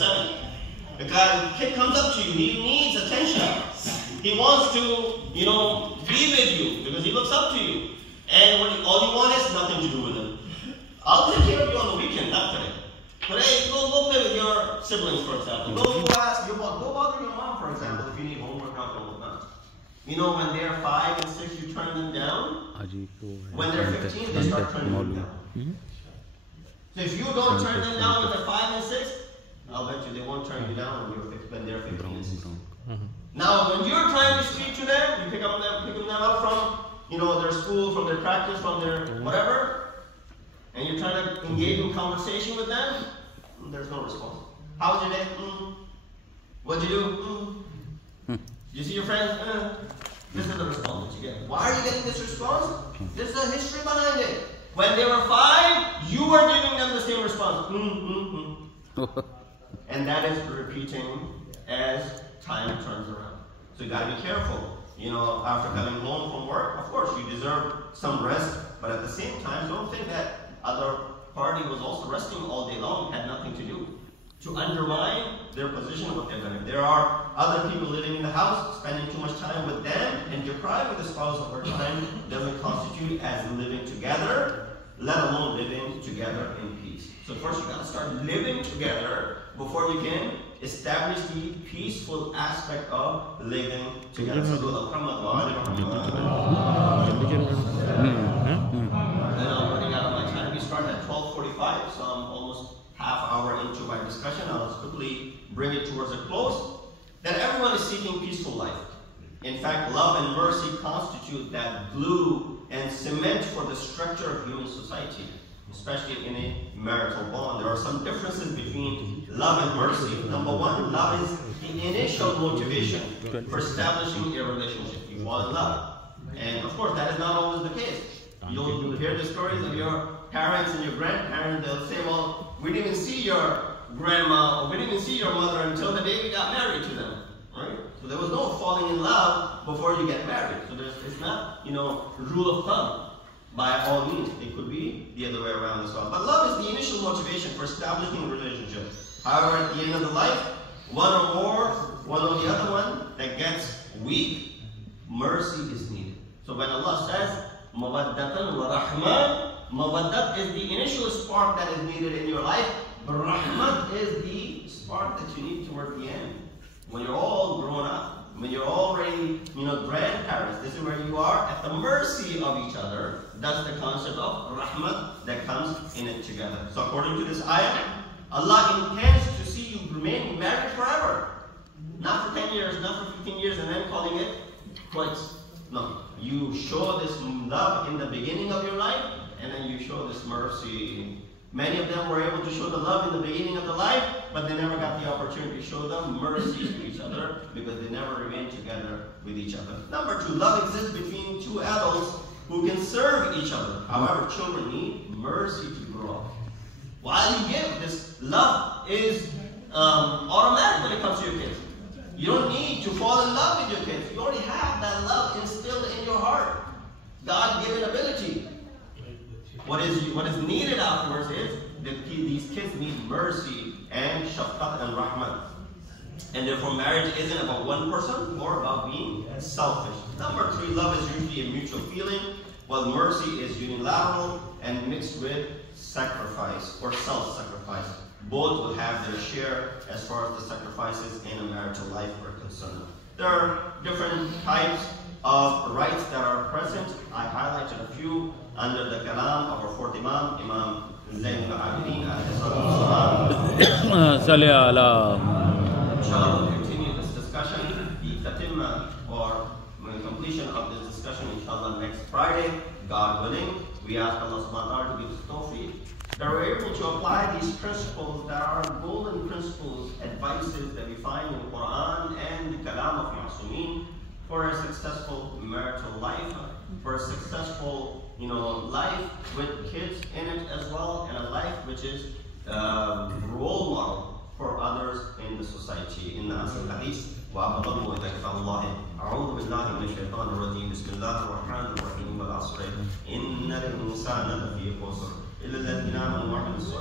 understand? Because kid comes up to you, he needs attention. He wants to, be with you because he looks up to you. And all you want is nothing to do with him. I'll take care of you on the weekend, not today. But hey, go play with your siblings, for example. Go bother your mom, for example, if you need homework help and whatnot. When they're 5 and 6, you turn them down. When they're 15, they start turning them down. So if you don't turn them down when they're 5 and 6, I'll bet you they won't turn you down when they're 15 and 16. Now, when you're trying to speak to them, you pick them up from their school, from their practice, from their whatever, and you're trying to engage in conversation with them, there's no response. How was your day? What'd you do? You see your friends? This is the response that you get. Why are you getting this response? There's a history behind it. When they were 5, you were giving them the same response. And that is repeating as time turns around. So you gotta be careful. After coming home from work, of course, you deserve some rest, but at the same time, don't think that other party was also resting all day long, had nothing to do. To undermine their position, what they're doing. If there are other people living in the house, spending too much time with them, and depriving the spouse of her time doesn't constitute as living together, let alone living together in peace. So first you gotta start living together before you can establish the peaceful aspect of living together. And I'm running out of my time. We started at 12:45, so I'm almost half hour into my discussion. I'll quickly bring it towards a close. That everyone is seeking peaceful life. In fact, love and mercy constitute that glue and cement for the structure of human society, especially in a marital bond. There are some differences between love and mercy. Number one, love is the initial motivation for establishing a relationship. You fall in love. And of course, that is not always the case. You'll hear the stories of your parents and your grandparents. They'll say, well, we didn't even see your grandma or we didn't even see your mother until the day we got married to them. Right? So there was no falling in love before you get married. So it's not, rule of thumb. By all means, it could be the other way around as well. But love is the initial motivation for establishing a relationship. However, at the end of the life, one or the other one that gets weak, mercy is needed. So when Allah says, Mawaddatan wa Rahman, Mawaddat is the initial spark that is needed in your life, but Rahman is the spark that you need towards the end. When you're all grown up, when you're already, grandparents, this is where you are at the mercy of each other. That's the concept of rahmat that comes in it together. So according to this ayah, Allah intends to see you remain married forever. Not for 10 years, not for 15 years, and then calling it quits. No, you show this love in the beginning of your life, and then you show this mercy. Many of them were able to show the love in the beginning of the life, but they never got the opportunity to show them mercy to each other because they never remained together with each other. Number two, love exists between two adults who can serve each other. However, children need mercy to grow up. While you give, this love is automatic when it comes to your kids. You don't need to fall in love with your kids. You already have that love instilled in your heart. God-given ability. What is needed afterwards is that these kids need mercy and shafqat and rahmat. And therefore marriage isn't about one person or about being selfish. Number three, love is usually a mutual feeling, while mercy is unilateral and mixed with sacrifice or self-sacrifice. Both will have their share as far as the sacrifices in a marital life are concerned. There are different types of rights that are present. I highlighted a few under the kalam of our fourth Imam, Imam Zayn al-Abidin Inshallah, we'll continue this discussion, the tatimma or completion of this discussion, inshallah, next Friday, God willing. We ask Allah subhanahu wa ta'ala to give us tawfiq, that we're able to apply these principles that are golden principles, advices that we find in the Quran and the kalam of Ma'sumin for a successful marital life, for a successful life with kids in it as well, and a life which is role model for others in the society. In the hadith, وَأَبْغَضُ إِذَا كَفَى اللَّهِ أَعُوذُ بِاللَّهِ مِنَ الشَّيْطَانِ الرَّجِيمِ بِسْمِ اللَّهِ الرَّحْمَنِ الرَّحِيمِ وَالْعَصْرِ إِنَّ الْإِنسَانَ لَفِي خُسْرٍ إِلَّا الَّذِينَ آمَنُوا وَعَمِلُوا الصَّالِحَاتِ